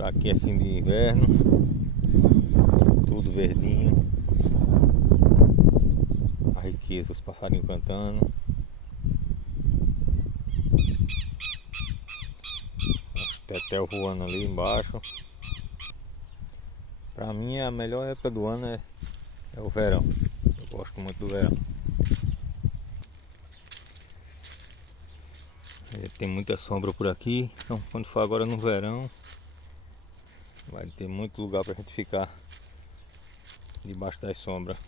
Por aqui é fim de inverno, tudo verdinho, a riqueza, os passarinhos cantando, os tetel voando ali embaixo. Pra mim a melhor época do ano é o verão. Eu gosto muito do verão. Tem muita sombra por aqui, então quando for agora no verão vai ter muito lugar pra gente ficar debaixo das sombras.